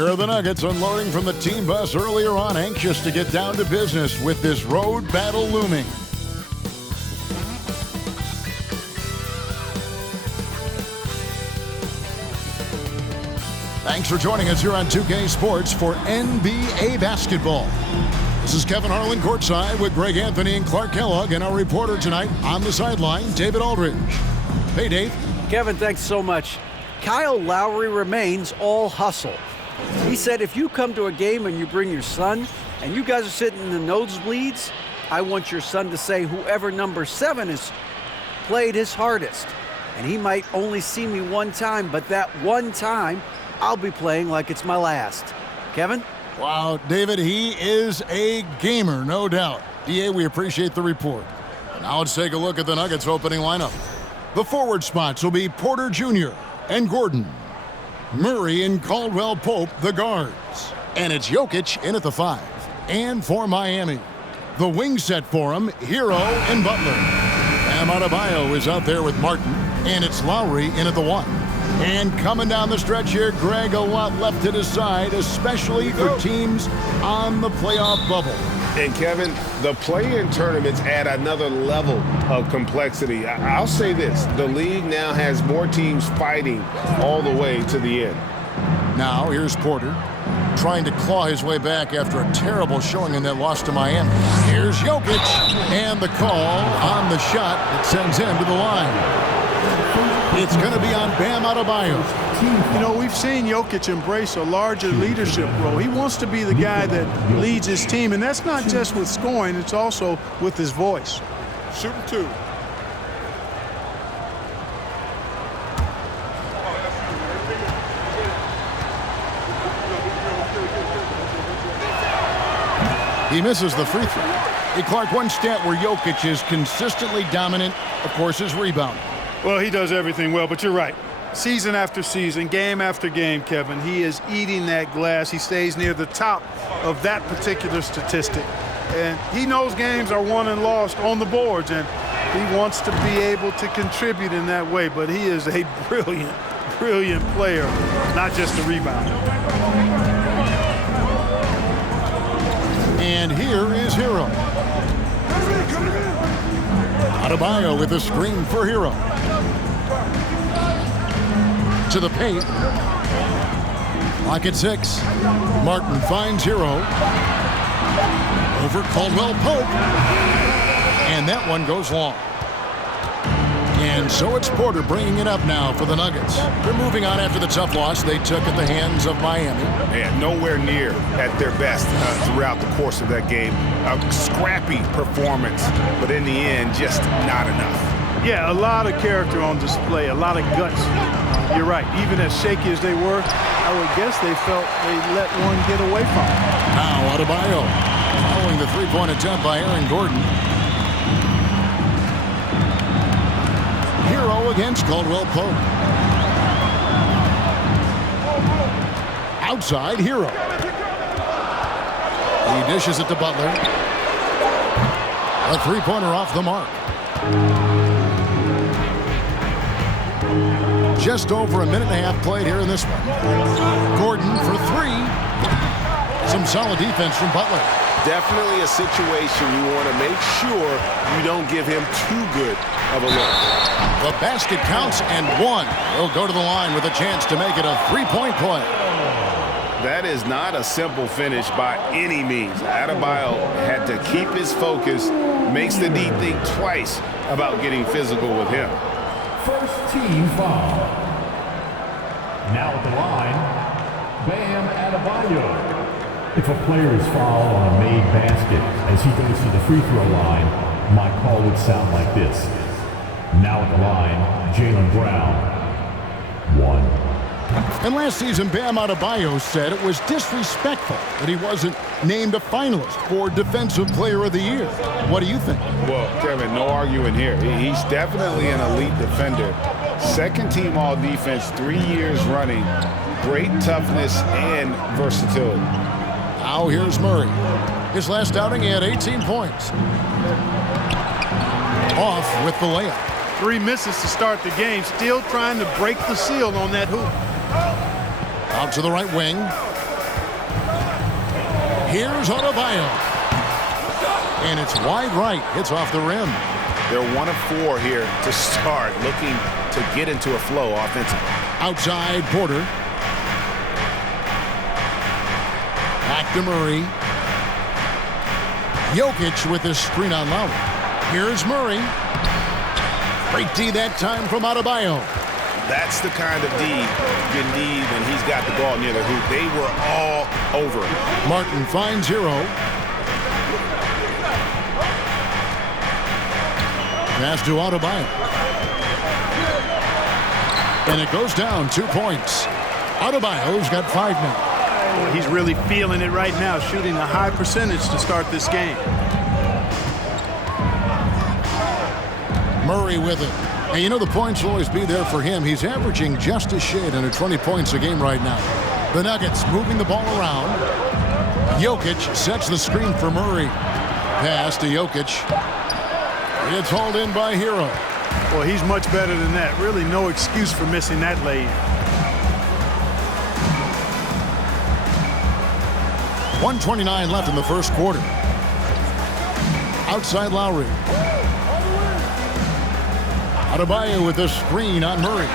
Here are the Nuggets unloading from the team bus earlier on, anxious to get down to business with this road battle looming. Thanks for joining us here on 2K Sports for NBA basketball. This is Kevin Harlan courtside with Greg Anthony and Clark Kellogg, and our reporter tonight on the sideline, David Aldridge. Hey, Dave. Kevin, thanks so much. Kyle Lowry remains all hustle. He said, if you come to a game and you bring your son and you guys are sitting in the nosebleeds, I want your son to say whoever number 7 has played his hardest. And he might only see me one time, but that one time, I'll be playing like it's my last. Kevin? Wow, David, he is a gamer, no doubt. DA, we appreciate the report. Now let's take a look at the Nuggets opening lineup. The forward spots will be Porter Jr. and Gordon. Murray and Caldwell Pope, the guards. And it's Jokic in at the 5. And for Miami, the wing set for him, Hero and Butler. Bam Adebayo is out there with Martin. And it's Lowry in at the 1. And coming down the stretch here, Greg, a lot left to decide, especially for teams on the playoff bubble. And Kevin, the play-in tournaments add another level of complexity. I'll say this, the league now has more teams fighting all the way to the end. Now here's Porter trying to claw his way back after a terrible showing in that loss to Miami. Here's Jokic, and the call on the shot that sends him to the line. It's going to be on Bam Adebayo. You know, we've seen Jokic embrace a larger leadership role. He wants to be the guy that leads his team, and that's not just with scoring, it's also with his voice. Shooting 2. He misses the free throw. Hey, Clark, one stat where Jokic is consistently dominant, of course, is rebounding. Well, he does everything well, but you're right. Season after season, game after game, Kevin, he is eating that glass. He stays near the top of that particular statistic. And he knows games are won and lost on the boards, and he wants to be able to contribute in that way. But he is a brilliant, brilliant player, not just a rebounder. And here is Hero. Adebayo with a screen for Hero. To the paint. Lock at 6. Martin finds Hero. Over Caldwell Pope. And that one goes long. And so it's Porter bringing it up now for the Nuggets. They're moving on after the tough loss they took at the hands of Miami. And nowhere near at their best throughout the course of that game. A scrappy performance, but in the end, just not enough. Yeah, a lot of character on display, a lot of guts. You're right. Even as shaky as they were, I would guess they felt they let one get away from them. Now Adebayo following the three-point attempt by Aaron Gordon. Hero against Caldwell Pope. Outside, Hero. He dishes it to Butler. A three-pointer off the mark. Just over a minute and a half played here in this one. Gordon for 3. Some solid defense from Butler. Definitely a situation you want to make sure you don't give him too good of a look. The basket counts and 1. He'll go to the line with a chance to make it a three-point play. That is not a simple finish by any means. Adebayo had to keep his focus, makes the D think twice about getting physical with him. First team foul. Now at the line, Bam Adebayo. If a player is fouled on a made basket as he goes to the free throw line, my call would sound like this. Now at the line, Jaylen Brown. 1. And last season, Bam Adebayo said it was disrespectful that he wasn't named a finalist for Defensive Player of the Year. What do you think? Well, Kevin, no arguing here. He's definitely an elite defender. Second team all defense 3 years running. Great toughness and versatility. Now here's Murray. His last outing, he had 18 points. Off with the layup. 3 misses to start the game, still trying to break the seal on that hoop. Out to the right wing. Here's Adebayo. And it's wide right. Hits off the rim. They're 1 of 4 here to start, looking to get into a flow offensively. Outside Porter. Back to Murray. Jokic with his screen on Lowry. Here's Murray. Great D that time from Adebayo. That's the kind of D you need when he's got the ball near the hoop. They were all over him. Martin finds Hero. Pass to Adebayo. And it goes down 2 points. Adebayo's got 5 now. Well, he's really feeling it right now, shooting a high percentage to start this game. Murray with it. And you know the points will always be there for him. He's averaging just a shade under 20 points a game right now. The Nuggets moving the ball around. Jokic sets the screen for Murray. Pass to Jokic. It's hauled in by Hero. Well, he's much better than that. Really no excuse for missing that lay. 1:29 left in the first quarter. Outside Lowry. Adebayo with the screen on Murray.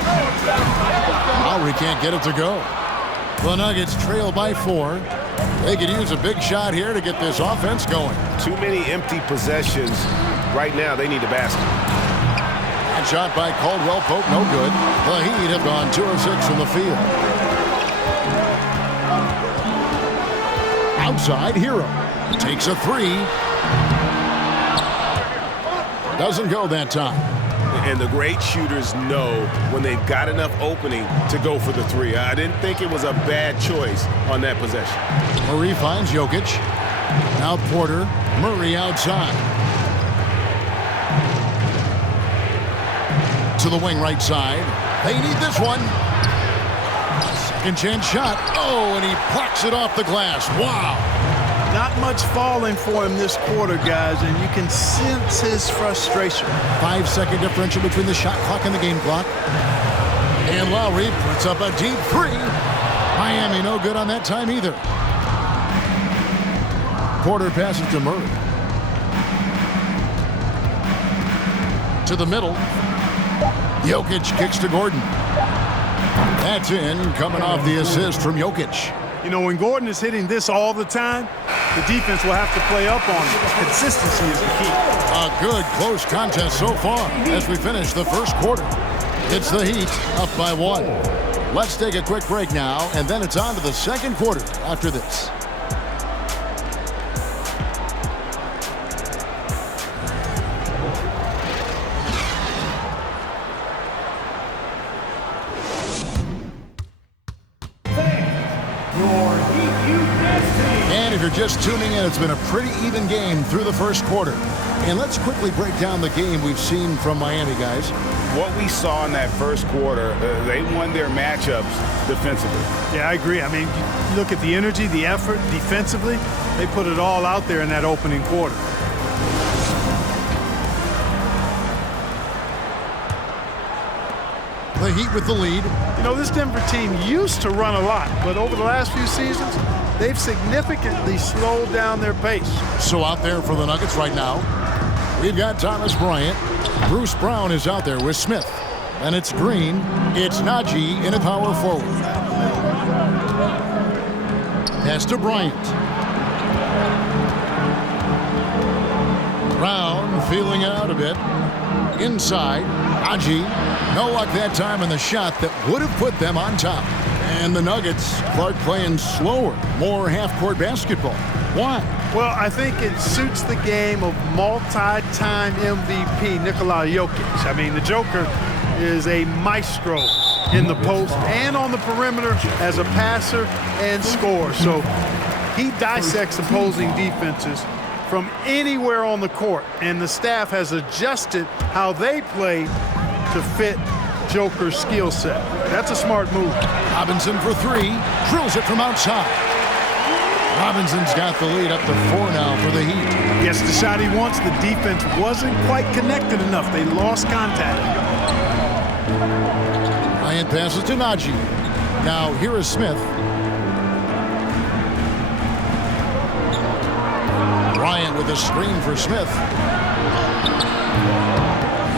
Lowry can't get it to go. The Nuggets trail by 4. They could use a big shot here to get this offense going. Too many empty possessions. Right now, they need a basket. That shot by Caldwell Pope, no good. The Heat have gone 2 of 6 from the field. Outside, Hero takes a 3. Doesn't go that time. And the great shooters know when they've got enough opening to go for the 3. I didn't think it was a bad choice on that possession. Murray finds Jokic. Now Porter. Murray outside. To the wing right side. They need this one. Second chance shot. Oh, and he plucks it off the glass. Wow. Not much falling for him this quarter, guys, and you can sense his frustration. 5-second differential between the shot clock and the game clock. And Lowry puts up a deep 3. Miami no good on that time either. Porter passes to Murray. To the middle. Jokic kicks to Gordon. That's in, coming off the assist from Jokic. You know, when Gordon is hitting this all the time, the defense will have to play up on it. Consistency is the key. A good close contest so far as we finish the first quarter. It's the Heat up by 1. Let's take a quick break now, and then it's on to the second quarter after this. If you're just tuning in, it's been a pretty even game through the first quarter. And let's quickly break down the game we've seen from Miami, guys. What we saw in that first quarter, they won their matchups defensively. Yeah, I agree. I mean, you look at the energy, the effort defensively, they put it all out there in that opening quarter. The Heat with the lead. You know, this Denver team used to run a lot, but over the last few seasons, they've significantly slowed down their pace. So out there for the Nuggets right now, we've got Thomas Bryant. Bruce Brown is out there with Smith. And it's Green. It's Najee in a power forward. Pass to Bryant. Brown feeling it out a bit. Inside, Najee. No luck that time in the shot that would have put them on top. And the Nuggets, Clark playing slower, more half-court basketball. Why? Well, I think it suits the game of multi-time MVP Nikola Jokic. I mean, the Joker is a maestro in the post and on the perimeter as a passer and scorer. So he dissects opposing defenses from anywhere on the court, and the staff has adjusted how they play to fit Joker's skill set. That's a smart move. Robinson for 3, drills it from outside. Robinson's got the lead up to 4 now for the Heat. Gets the shot he wants. The defense wasn't quite connected enough. They lost contact. Bryant passes to Najee. Now here is Smith. Bryant with a screen for Smith.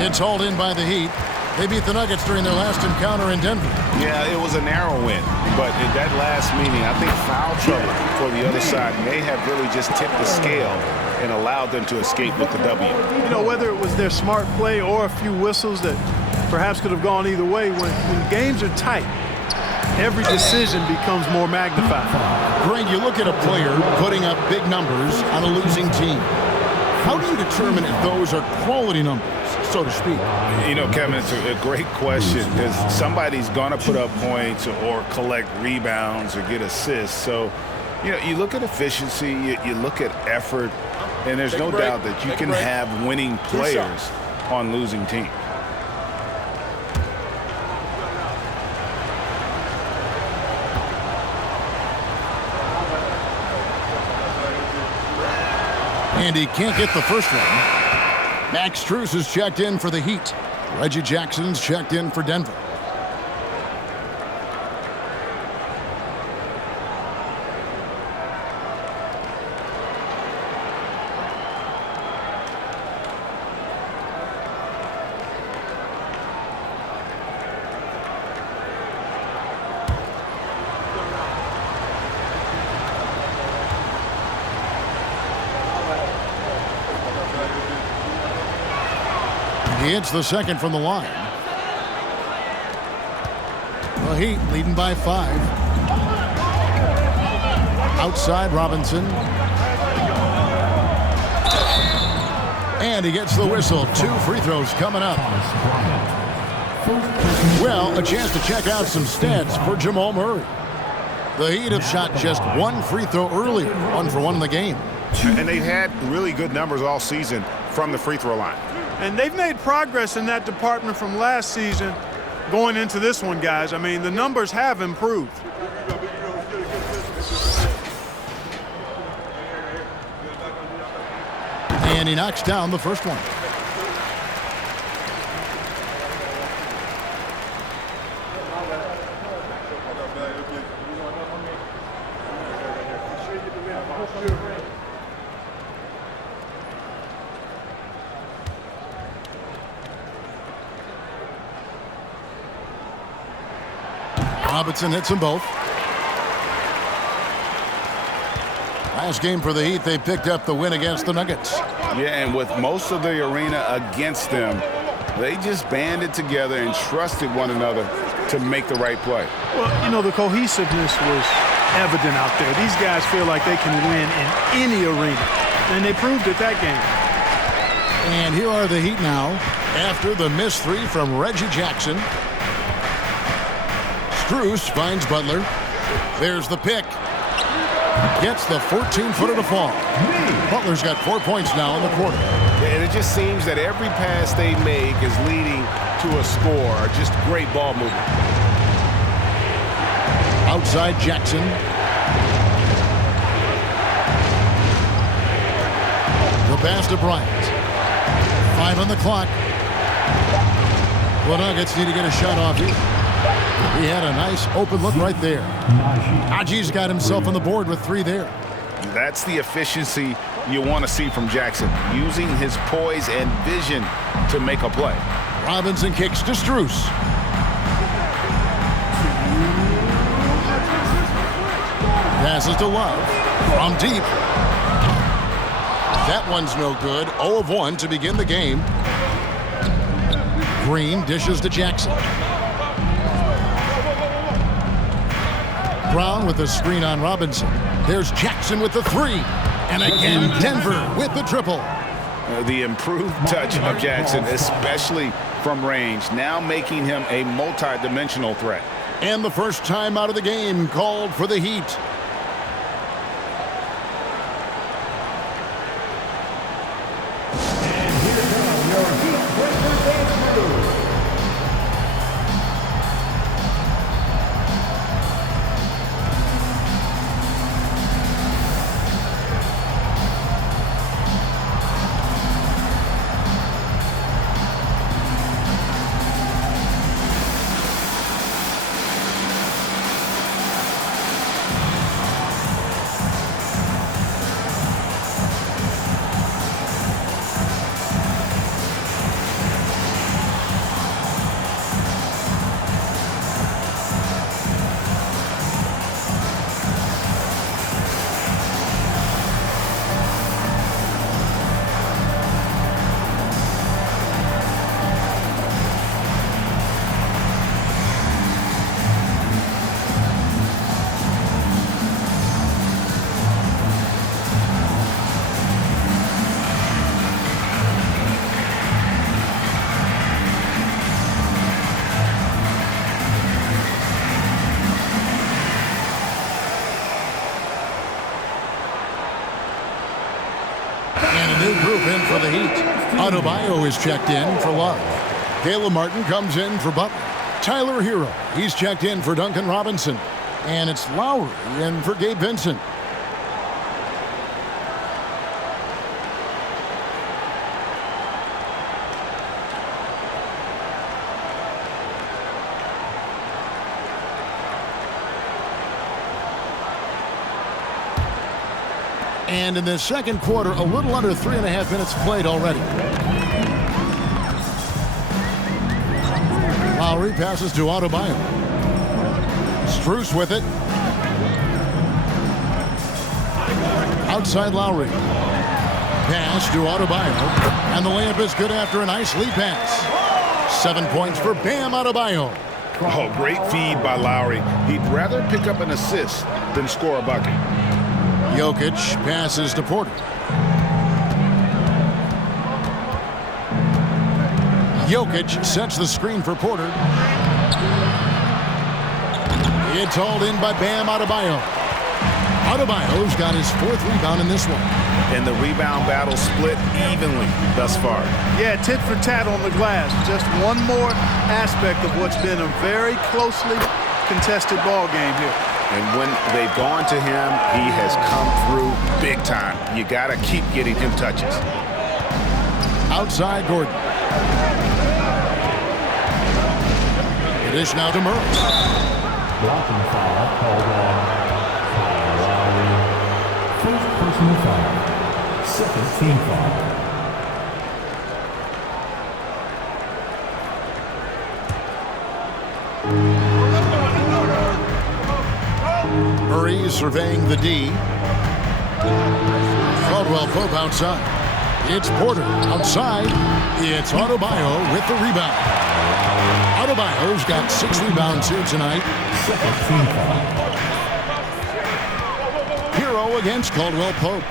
It's hauled in by the Heat. They beat the Nuggets during their last encounter in Denver. Yeah, it was a narrow win, but in that last meeting, I think foul trouble for the other side may have really just tipped the scale and allowed them to escape with the W. You know, whether it was their smart play or a few whistles that perhaps could have gone either way, when games are tight, every decision becomes more magnified. Greg, you look at a player putting up big numbers on a losing team. How do you determine if those are quality numbers, so to speak? You know, Kevin, it's a great question because somebody's going to put up points or collect rebounds or get assists. So, you know, you look at efficiency, you look at effort, and there's no doubt that you can have winning players on losing teams. And he can't get the first one. Max Strus is checked in for the Heat. Reggie Jackson's checked in for Denver. He hits the second from the line. The Heat leading by 5. Outside Robinson. And he gets the whistle. 2 free throws coming up. Well, a chance to check out some stats for Jamal Murray. The Heat have shot just 1 free throw earlier, 1 for 1 in the game. And they've had really good numbers all season from the free throw line. And they've made progress in that department from last season going into this one, guys. I mean, the numbers have improved. And he knocks down the first one. Robinson hits them both. Last game for the Heat, they picked up the win against the Nuggets. Yeah, and with most of the arena against them, they just banded together and trusted one another to make the right play. Well, you know, the cohesiveness was evident out there. These guys feel like they can win in any arena, and they proved it that game. And here are the Heat now after the missed 3 from Reggie Jackson. Strus finds Butler. There's the pick. Gets the 14-footer to fall. Butler's got 4 points now in the quarter. And it just seems that every pass they make is leading to a score. Just great ball movement. Outside Jackson. The pass to Bryant. 5 on the clock. The Nuggets need to get a shot off here. He had a nice open look right there. Najee's got himself on the board with 3 there. That's the efficiency you want to see from Jackson, using his poise and vision to make a play. Robinson kicks to Strus. Passes to Love from deep. That one's no good. 0 of 1 to begin the game. Green dishes to Jackson. Brown with the screen on Robinson. There's Jackson with the 3. And again, Denver with the triple. The improved touch of Jackson, especially from range, now making him a multi-dimensional threat. And the first time out of the game called for the Heat. for the Heat. Adebayo is checked in for Love. Caleb Martin comes in for Butler. Tyler Hero, he's checked in for Duncan Robinson. And it's Lowry in for Gabe Vincent. And in the second quarter, a little under 3.5 minutes played already. Lowry passes to Adebayo. Strus with it. Outside Lowry. Pass to Adebayo. And the layup is good after a nice lead pass. 7 points for Bam Adebayo. Oh, great feed by Lowry. He'd rather pick up an assist than score a bucket. Jokic passes to Porter. Jokic sets the screen for Porter. It's hauled in by Bam Adebayo. Adebayo's got his 4th rebound in this one. And the rebound battle split evenly thus far. Yeah, tit for tat on the glass. Just one more aspect of what's been a very closely contested ball game here. And when they've gone to him, he has come through big time. You got to keep getting him touches. Outside Gordon. The dish now to Murray. Blocking foul called on Kyle Lowry. First personal foul. Second team foul. Murray surveying the D. Caldwell Pope outside. It's Porter outside. It's Adebayo with the rebound. Adebayo's got 6 rebounds here tonight. Second team foul. Hero against Caldwell Pope.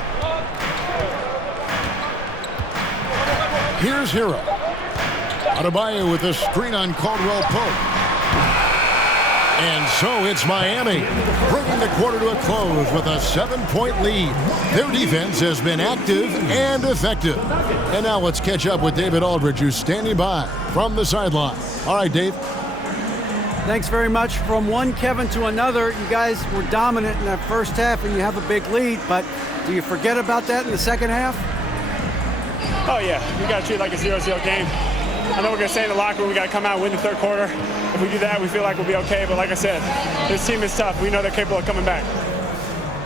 Here's Hero. Adebayo with the screen on Caldwell Pope. And so it's Miami, bringing the quarter to a close with a 7-point lead. Their defense has been active and effective. And now let's catch up with David Aldridge, who's standing by from the sideline. All right, Dave. Thanks very much. From one Kevin to another, you guys were dominant in that first half and you have a big lead, but do you forget about that in the second half? Oh, yeah. We got to treat it like a 0-0 game. I know we're going to stay in the locker room. We got to come out and win the third quarter. If we do that, we feel like we'll be okay. But like I said, this team is tough. We know they're capable of coming back.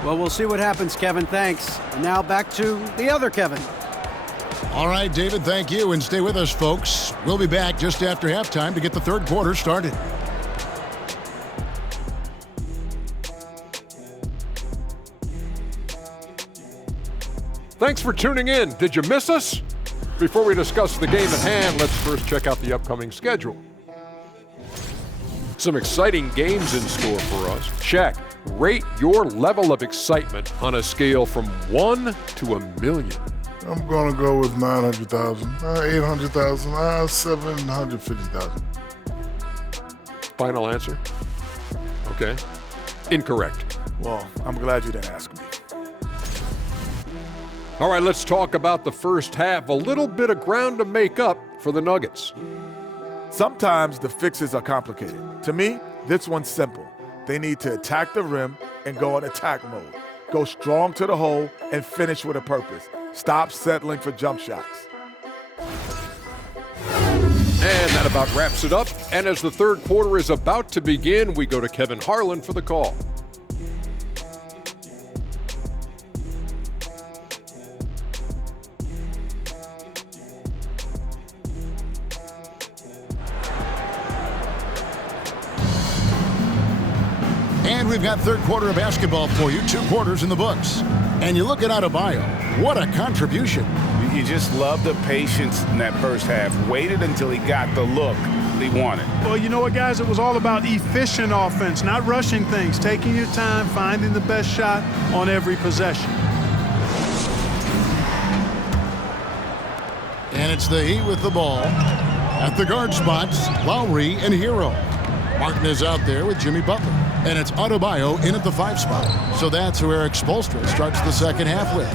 Well, we'll see what happens, Kevin. Thanks. And now back to the other Kevin. All right, David, thank you. And stay with us, folks. We'll be back just after halftime to get the third quarter started. Thanks for tuning in. Did you miss us? Before we discuss the game at hand, let's first check out the upcoming schedule. Some exciting games in store for us. Check. Rate your level of excitement on a scale from 1 to 1,000,000. I'm going to go with 900,000, 800,000, 750,000. Final answer? Okay. Incorrect. Well, I'm glad you didn't ask me. All right, let's talk about the first half. A little bit of ground to make up for the Nuggets. Sometimes the fixes are complicated. To me, this one's simple. They need to attack the rim and go in attack mode. Go strong to the hole and finish with a purpose. Stop settling for jump shots. And that about wraps it up. And as the third quarter is about to begin, we go to Kevin Harlan for the call. And we've got third quarter of basketball for you, 2 quarters in the books. And you look at Adebayo, what a contribution. You just love the patience in that first half. Waited until he got the look he wanted. Well, you know what, guys? It was all about efficient offense, not rushing things, taking your time, finding the best shot on every possession. And it's the Heat with the ball. At the guard spots, Lowry and Hero. Martin is out there with Jimmy Butler. And it's Adebayo in at the 5 spot. So that's who Eric Spoelstra starts the second half with.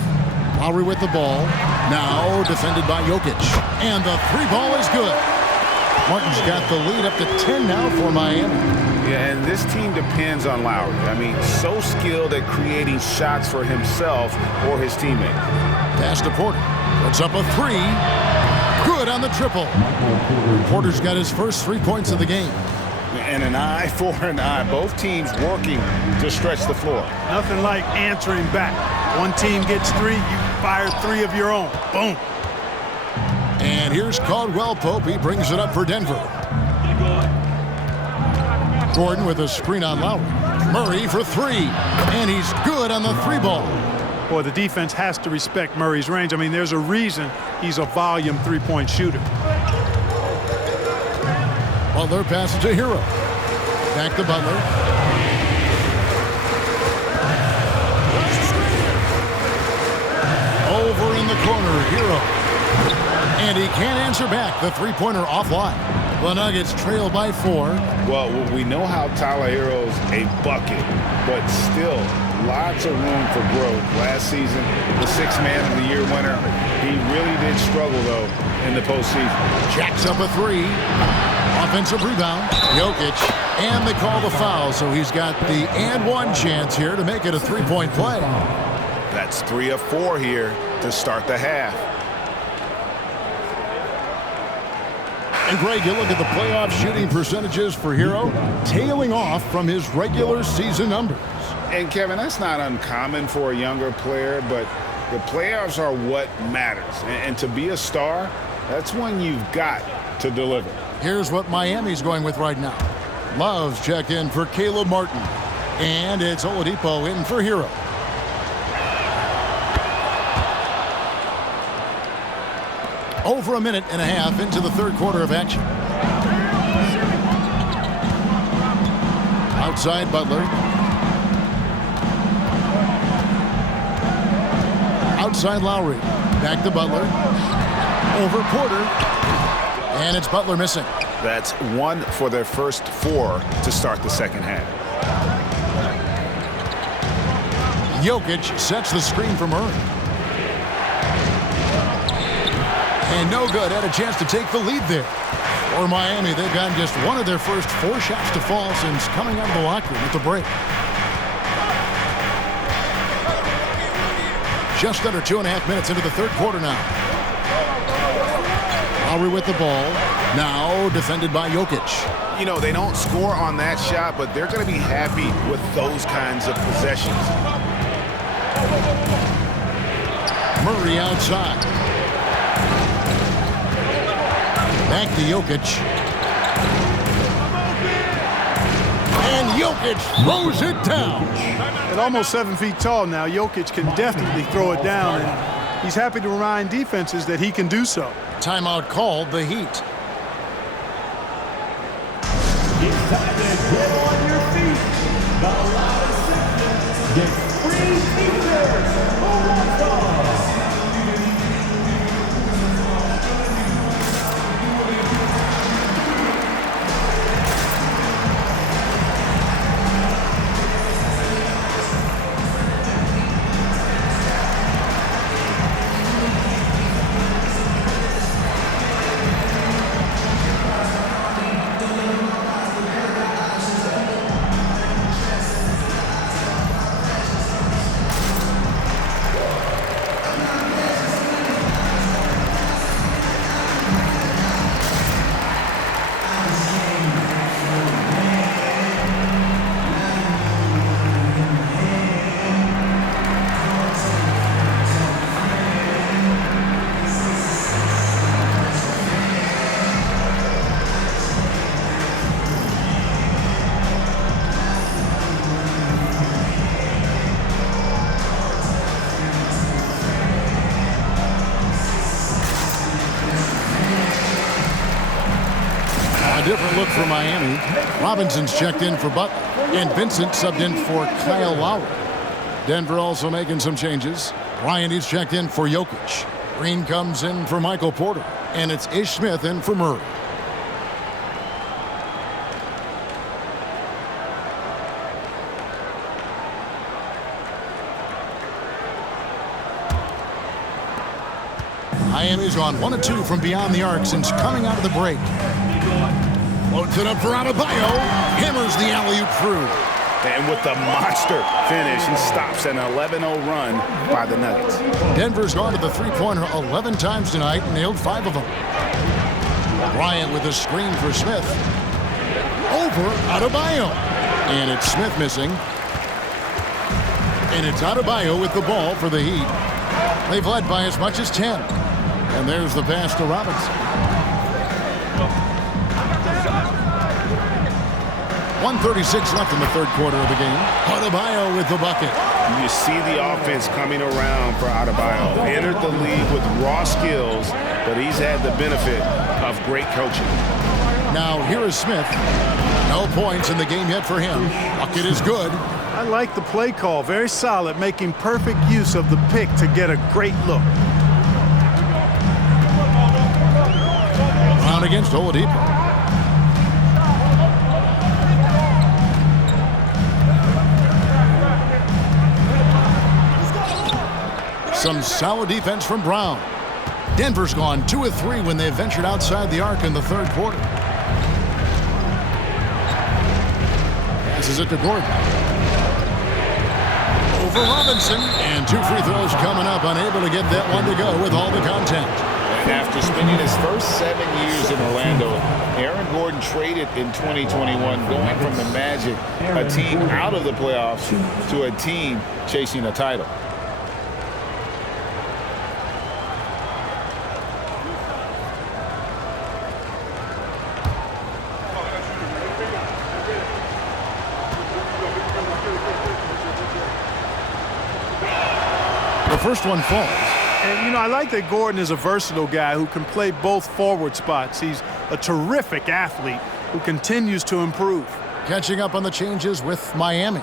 Lowry with the ball. Now defended by Jokic. And the three ball is good. Martin's got the lead up to 10 now for Miami. Yeah, and this team depends on Lowry. I mean, so skilled at creating shots for himself or his teammate. Pass to Porter. Puts up a three. Good on the triple. Porter's got his first 3 points of the game. And an eye for an eye. Both teams working to stretch the floor. Nothing like answering back. One team gets 3, you fire 3 of your own. Boom. And here's Caldwell Pope. He brings it up for Denver. Gordon with a screen on Lowry. Murray for 3. And he's good on the 3 ball. Boy, the defense has to respect Murray's range. I mean, there's a reason he's a volume 3-point shooter. Butler passes to Hero. Back to Butler. Over in the corner, Hero. And he can't answer back. The three-pointer offline. The Nuggets trail by 4. Well, we know how Tyler Hero's a bucket, but still lots of room for growth. Last season, the 6th Man of the Year winner, he really did struggle, though, in the postseason. Jacks up a 3. Offensive rebound. Jokic. And they call the foul, so he's got the and one chance here to make it a 3-point play. That's 3 of 4 here to start the half. And Greg, you look at the playoff shooting percentages for Hero, tailing off from his regular season numbers. And Kevin, that's not uncommon for a younger player, but the playoffs are what matters. And to be a star, that's when you've got to deliver. Here's what Miami's going with right now. Love's checked in for Caleb Martin. And it's Oladipo in for Hero. Over a minute and a half into the third quarter of action. Outside Butler. Outside Lowry. Back to Butler. Over Porter. And it's Butler missing. That's 1 for their first 4 to start the second half. Jokic sets the screen for Murray. And no good. Had a chance to take the lead there. For Miami, they've gotten just 1 of their first 4 shots to fall since coming out of the locker room at the break. Just under 2.5 minutes into the third quarter now. Lowry with the ball. Now defended by Jokic. You know, they don't score on that shot, but they're going to be happy with those kinds of possessions. Murray outside. Back to Jokic. And Jokic throws it down. At almost 7 feet tall now, Jokic can definitely throw it down, and he's happy to remind defenses that he can do so. Timeout called, the Heat. It's time to get on your feet. The loudest segment gets free t-shirts for one dollar. Different look for Miami. Robinson's checked in for Butler, and Vincent subbed in for Kyle Lowry. Denver also making some changes. Bryant is checked in for Jokic. Green comes in for Michael Porter, and it's Ish Smith in for Murray. He's on 1 of 2 from beyond the arc since coming out of the break. Floats it up for Adebayo. Hammers the alley-oop through. And with the monster finish, he stops an 11-0 run by the Nuggets. Denver's gone to the three-pointer 11 times tonight and nailed 5 of them. Bryant with a screen for Smith. Over Adebayo. And it's Smith missing. And it's Adebayo with the ball for the Heat. They've led by as much as 10. And there's the pass to Robinson. 1:36 left in the third quarter of the game. Adebayo with the bucket. You see the offense coming around for Adebayo. Entered the league with raw skills, but he's had the benefit of great coaching. Now here is Smith. No points in the game yet for him. Bucket is good. I like the play call. Very solid, making perfect use of the pick to get a great look. Brown against Oladipo. Some solid defense from Brown. Denver's gone 2 of 3 when they ventured outside the arc in the third quarter. Passes it to Gordon. Over Robinson. And 2 free throws coming up. Unable to get that one to go with all the contact. And after spending his first 7 years in Orlando, Aaron Gordon traded in 2021, going from the Magic, a team out of the playoffs, to a team chasing a title. The first one falls. And, you know, I like that Gordon is a versatile guy who can play both forward spots. He's a terrific athlete who continues to improve. Catching up on the changes with Miami.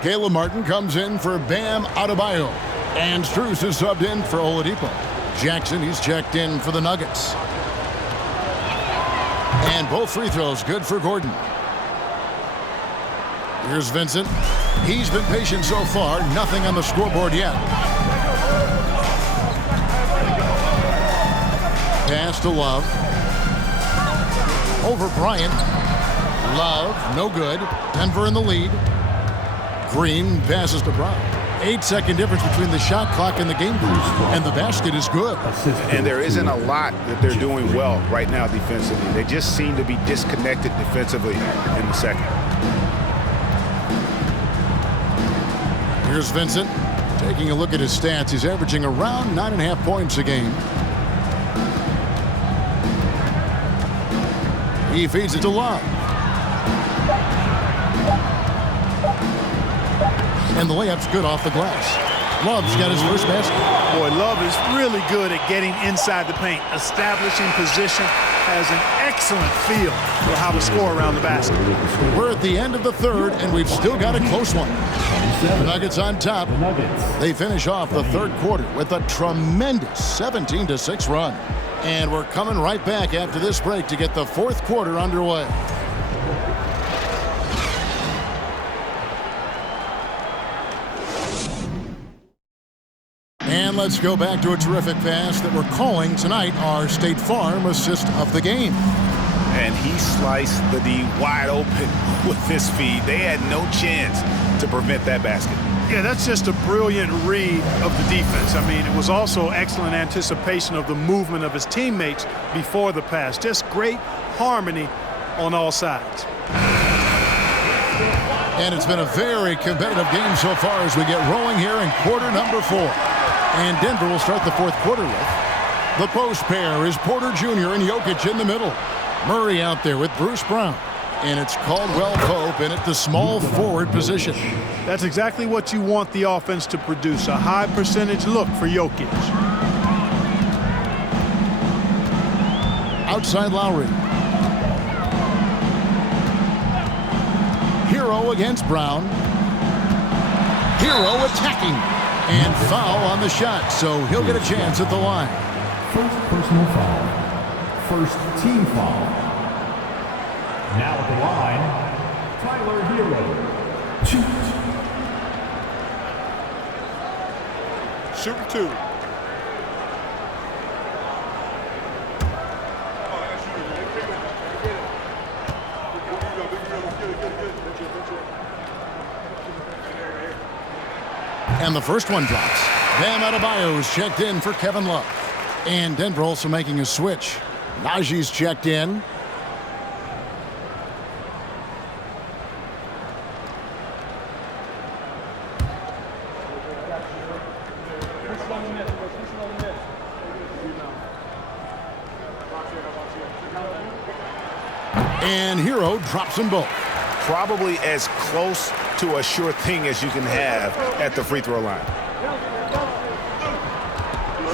Caleb Martin comes in for Bam Adebayo. And Strus is subbed in for Oladipo. Jackson, he's checked in for the Nuggets. And both free throws good for Gordon. Here's Vincent. He's been patient so far. Nothing on the scoreboard yet. Pass to Love. Over Bryant. Love, no good. Denver in the lead. Green passes to Brown. 8-second difference between the shot clock and the game boost. And the basket is good. And there isn't a lot that they're doing well right now defensively. They just seem to be disconnected defensively in the second. Here's Vincent. Taking a look at his stats, he's averaging around 9.5 points a game. He feeds it to Love. And the layup's good off the glass. Love's got his first basket. Boy, Love is really good at getting inside the paint, establishing position, has an excellent feel for how to score around the basket. We're at the end of the third, and we've still got a close one. The Nuggets on top. They finish off the third quarter with a tremendous 17-6 run. And we're coming right back after this break to get the fourth quarter underway. And let's go back to a terrific pass that we're calling tonight our State Farm assist of the game. And he sliced the D wide open with his feed. They had no chance to prevent that basket. Yeah, that's just a brilliant read of the defense. I mean, it was also excellent anticipation of the movement of his teammates before the pass. Just great harmony on all sides. And it's been a very competitive game so far as we get rolling here in quarter number 4. And Denver will start the fourth quarter with. The post pair is Porter Jr. and Jokic in the middle. Murray out there with Bruce Brown. And it's Caldwell Pope in at the small forward position. That's exactly what you want the offense to produce, a high percentage look for Jokic. Outside Lowry. Hero against Brown. Hero attacking. And foul on the shot, so he'll get a chance at the line. First personal foul. First team foul. Now at the line, Tyler Hero. Shoot 2. And the first one drops. Bam Adebayo is checked in for Kevin Love. And Denver also making a switch. Najee's checked in. And Hero drops them both. Probably as close to a sure thing as you can have at the free throw line.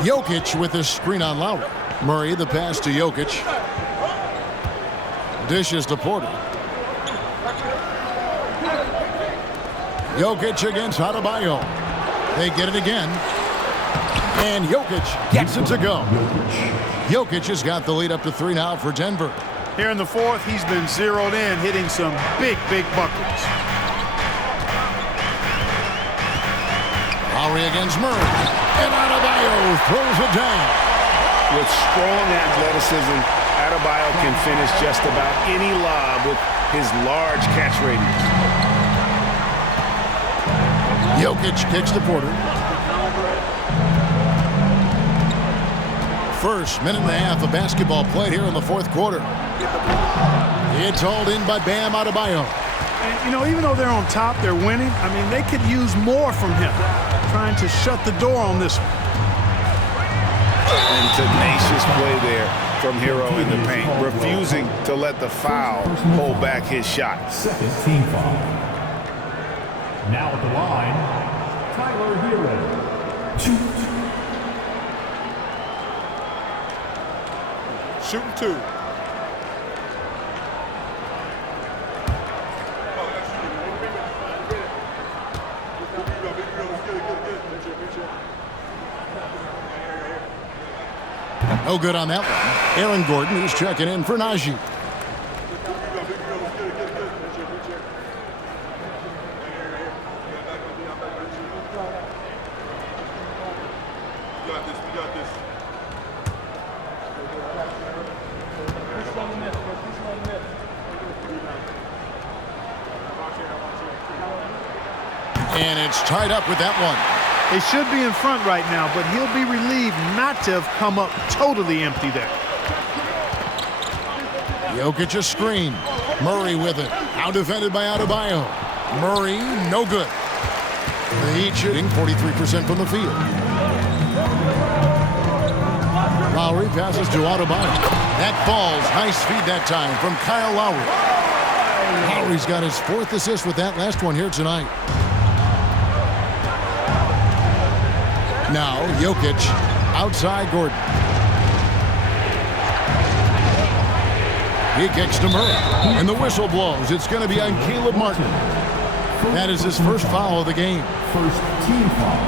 Jokic with a screen on Lowry. Murray the pass to Jokic. Dishes to Porter. Jokic against Adebayo. They get it again. And Jokic gets it to go. Jokic has got the lead up to 3 now for Denver. Here in the fourth, he's been zeroed in, hitting some big buckets. Lowry against Murray. And Adebayo throws it down. With strong athleticism, Adebayo can finish just about any lob with his large catch radius. Jokic kicks to Porter. First minute and a half of basketball played here in the fourth quarter. It's hauled in by Bam Adebayo. And, you know, even though they're on top, they're winning. I mean, they could use more from him, trying to shut the door on this one. And tenacious play there from Hero in the paint, refusing to let the foul hold back his shot. Second team foul. Now at the line, Tyler Hero. Shooting 2. No good on that one. Aaron Gordon is checking in for Najee. And it's tied up with that one. They should be in front right now, but he'll be relieved not to have come up totally empty there. Jokic a screen. Murray with it. Out defended by Adebayo. Murray, no good. The Heat shooting 43% from the field. Lowry passes to Adebayo. That falls. Nice feed that time from Kyle Lowry. Lowry's got his 4th assist with that last one here tonight. Now, Jokic outside Gordon. He kicks to Murray, and the whistle blows. It's going to be on Caleb Martin. That is his first foul of the game. First team foul.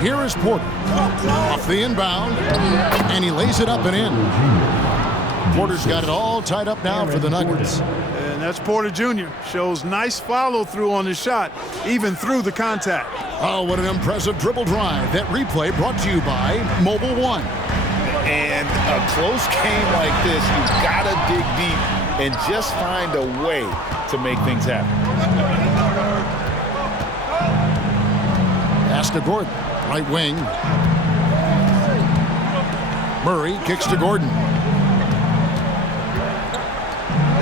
Here is Porter. Off the inbound, and he lays it up and in. Porter's got it all tied up now for the Nuggets. And that's Porter Jr. Shows nice follow-through on his shot, even through the contact. Oh, what an impressive dribble drive. That replay brought to you by Mobile One. And a close game like this, you've got to dig deep and just find a way to make things happen. Pass to Gordon. Right wing. Murray kicks to Gordon.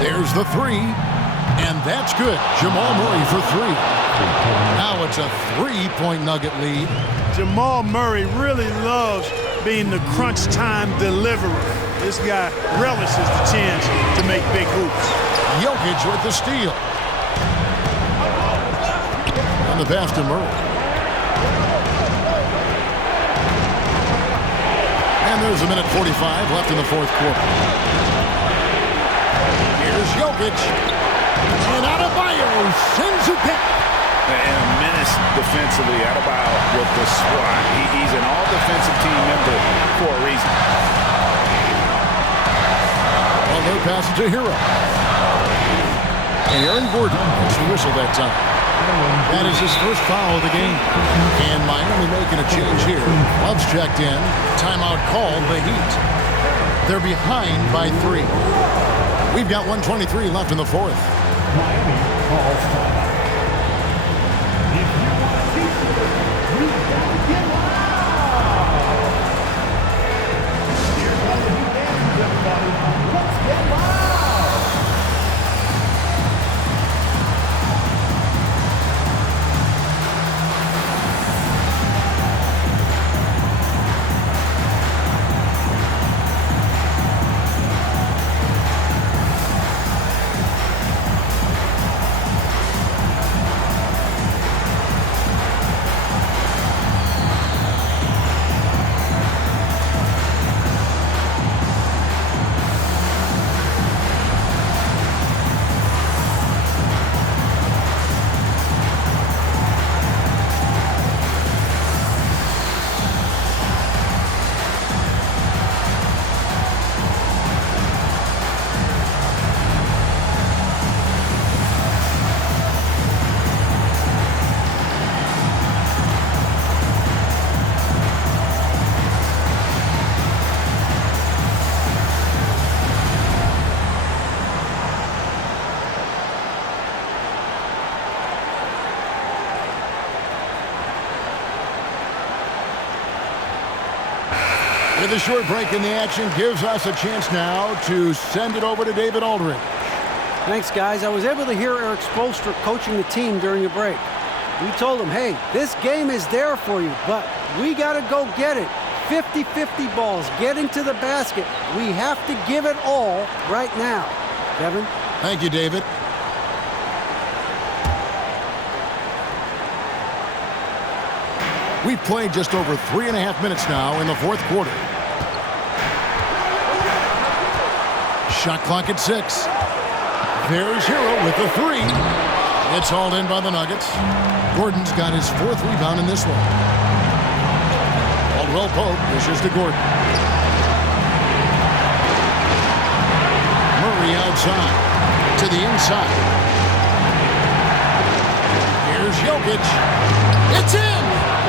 There's the 3, and that's good. Jamal Murray for 3. Now it's a 3-point Nugget lead. Jamal Murray really loves being the crunch time deliverer. This guy relishes the chance to make big hoops. Jokic with the steal. And the pass to Murray. And there's a minute 45 left in the fourth quarter. Here's Jokic. And Adebayo sends it back. And a menace defensively. Adebayo with the swat. He's an all-defensive team member for a reason. Well, no pass to Hero. And Aaron Gordon gets the whistle that time. That is his first foul of the game. And Miami making a change here. Love's checked in. Timeout called the Heat. They're behind by 3. We've got 1:23 left in the fourth. Miami calls timeout. If you want to keep it, you've got to get loud. Here's one of the new answers, everybody. Let's get loud. With a short break in the action gives us a chance now to send it over to David Aldridge. Thanks, guys. I was able to hear Eric Spoelstra coaching the team during the break. We told him, hey, this game is there for you, but we got to go get it. 50-50 balls, getting to the basket. We have to give it all right now. Kevin? Thank you, David. We've played just over 3.5 minutes now in the fourth quarter. Shot clock at 6. There's Hero with the 3. It's hauled in by the Nuggets. Gordon's got his 4th rebound in this one. Caldwell Pope dishes to Gordon. Murray outside to the inside. Here's Jokic. It's in!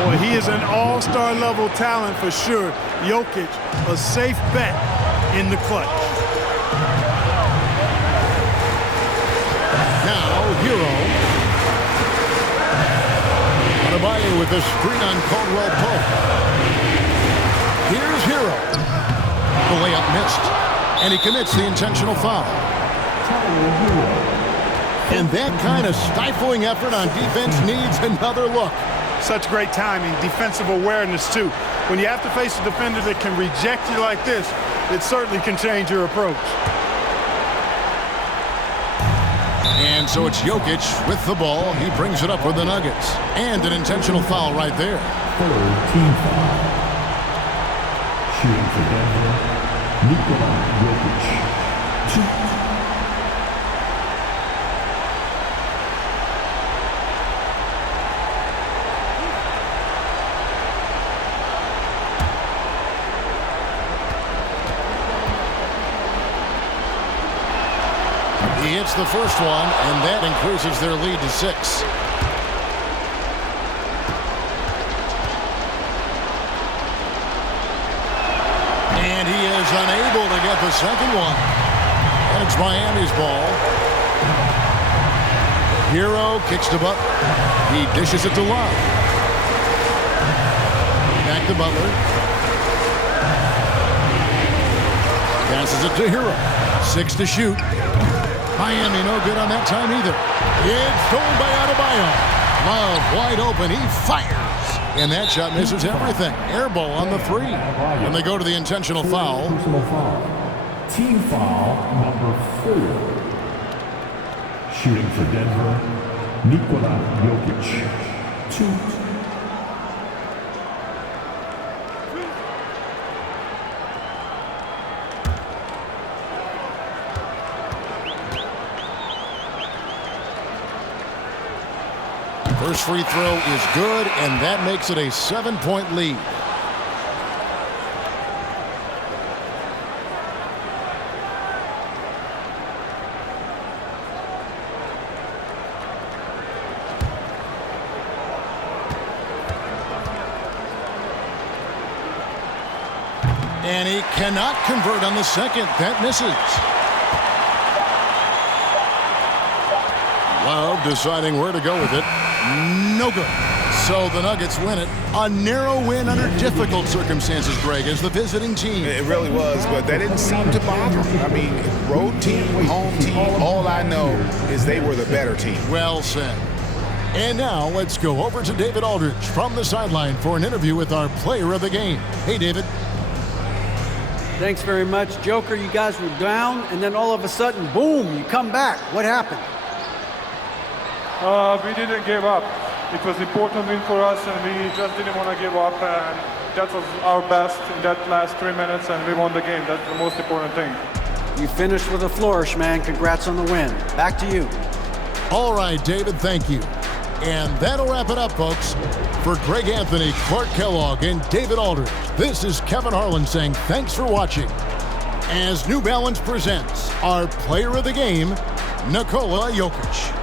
Boy, he is an all-star level talent for sure. Jokic, a safe bet in the clutch. Now, Hero. Adebayo with the screen on Caldwell Pope. Here's Hero. The layup missed. And he commits the intentional foul. And that kind of stifling effort on defense needs another look. Such great timing, defensive awareness, too. When you have to face a defender that can reject you like this, it certainly can change your approach. And so it's Jokic with the ball. He brings it up for the Nuggets. And an intentional foul right there. 3rd team foul. Shooting for Denver, Nikola Jokic. 2. He hits the first one, and that increases their lead to 6. And he is unable to get the second one. And it's Miami's ball. Hero kicks to Butler. He dishes it to Love. Back to Butler. Passes it to Hero. 6 to shoot. Miami no good on that time either. It's stolen by Adebayo. Love wide open. He fires. And that shot misses everything. Air ball on the 3. And they go to the intentional foul. Team foul number 4. Shooting for Denver, Nikola Jokic. 2. First free throw is good, and that makes it a 7-point lead. And he cannot convert on the second. That misses. Love deciding where to go with it. No good. So the Nuggets win it. A narrow win under difficult circumstances, Greg, as the visiting team. It really was, but that didn't seem to bother them. I mean, road team, home team, all I know is they were the better team. Well said. And now let's go over to David Aldridge from the sideline for an interview with our player of the game. Hey, David. Thanks very much. Joker, you guys were down, and then all of a sudden, boom, you come back. What happened? We didn't give up. It was an important win for us, and we just didn't want to give up. And that was our best in that last 3 minutes, and we won the game. That's the most important thing. You finished with a flourish, man. Congrats on the win. Back to you. All right, David, thank you. And that'll wrap it up, folks. For Greg Anthony, Clark Kellogg, and David Aldridge, this is Kevin Harlan saying thanks for watching. As New Balance presents our player of the game, Nikola Jokic.